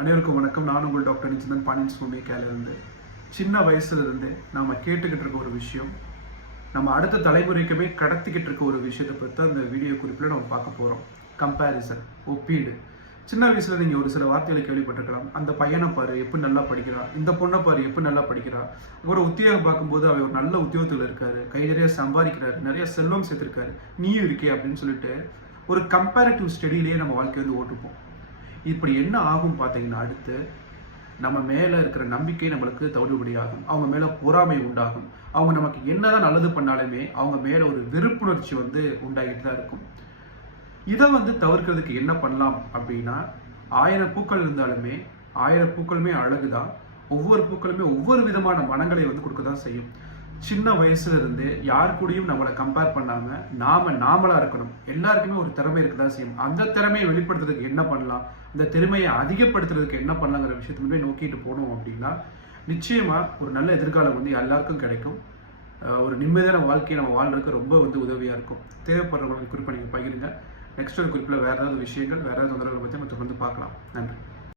அனைவருக்கும் வணக்கம். நான் உங்கள் டாக்டர் நிச்சந்தன் பாண்டியன் சுவாமி இருந்து சின்ன வயசுல இருந்தே நாம கேட்டுக்கிட்டு இருக்க ஒரு விஷயம் நம்ம அடுத்த தலைமுறைக்குமே கடத்திக்கிட்டு இருக்க ஒரு விஷயத்தை பற்றி அந்த வீடியோ குறிப்பில் நம்ம பார்க்க போகிறோம் கம்பேரிசன் ஒப்பீடு சின்ன வயசுல நீங்க ஒரு சில வார்த்தைகளை கேள்விப்பட்டிருக்கலாம். அந்த பையனை பாரு எப்படி நல்லா படிக்கிறான் இந்த பொண்ணை பாரு எப்படி நல்லா படிக்கிறா. ஒரு உத்தியோகம் பார்க்கும்போது அவர் ஒரு நல்ல உத்தியோகத்தில் இருக்காரு. கை நிறைய சம்பாதிக்கிறாரு நிறைய செல்வம் சேர்த்திருக்காரு. நீயும் இருக்கே அப்படின்னு சொல்லிட்டு ஒரு கம்பேரிட்டிவ் ஸ்டடியிலேயே நம்ம வாழ்க்கை வந்து ஓட்டுப்போம். இப்படி என்ன ஆகும் பார்த்தீங்கன்னா அடுத்து நம்ம மேலே இருக்கிற நம்பிக்கை நம்மளுக்கு தவிடுபடியாகும். அவங்க மேலே பொறாமை உண்டாகும். அவங்க நமக்கு என்னதான் நல்லது பண்ணாலுமே அவங்க மேலே ஒரு வெறுப்புணர்ச்சி வந்து உண்டாகிட்டு தான் இருக்கும். இதை வந்து தவிர்க்கிறதுக்கு என்ன பண்ணலாம் அப்படின்னா ஆயிரம் பூக்கள் இருந்தாலுமே ஆயிரம் பூக்களுமே அழகுதான். ஒவ்வொரு பூக்களுமே ஒவ்வொரு விதமான மனங்களை வந்து கொடுக்க தான் செய்யும். சின்ன வயசுல இருந்து யார் கூடயும் நம்மளை கம்பேர் பண்ணாம நாம நாமளா இருக்கணும். எல்லாருக்குமே ஒரு திறமை இருக்கதான் செய்யும். அந்த திறமையை வெளிப்படுத்துறதுக்கு என்ன பண்ணலாம்? அந்த திறமையை அதிகப்படுத்துறதுக்கு என்ன பண்ணலாங்கிற விஷயத்துமே நோக்கிட்டு போனோம் அப்படின்னா நிச்சயமா ஒரு நல்ல எதிர்காலம் வந்து எல்லாருக்கும் கிடைக்கும். ஒரு நிம்மதியான வாழ்க்கையை நம்ம வாழ்றதுக்கு ரொம்ப வந்து உதவியா இருக்கும். தேவைப்படுறவங்களுக்கு குறிப்பாக நீங்கள் பகிருங்க. நெக்ஸ்ட் ஒரு குறிப்பில் வேற ஏதாவது விஷயங்கள் வேற ஏதாவது தொந்தரவுகளை பற்றி நம்ம தொடர்ந்து பார்க்கலாம். நன்றி.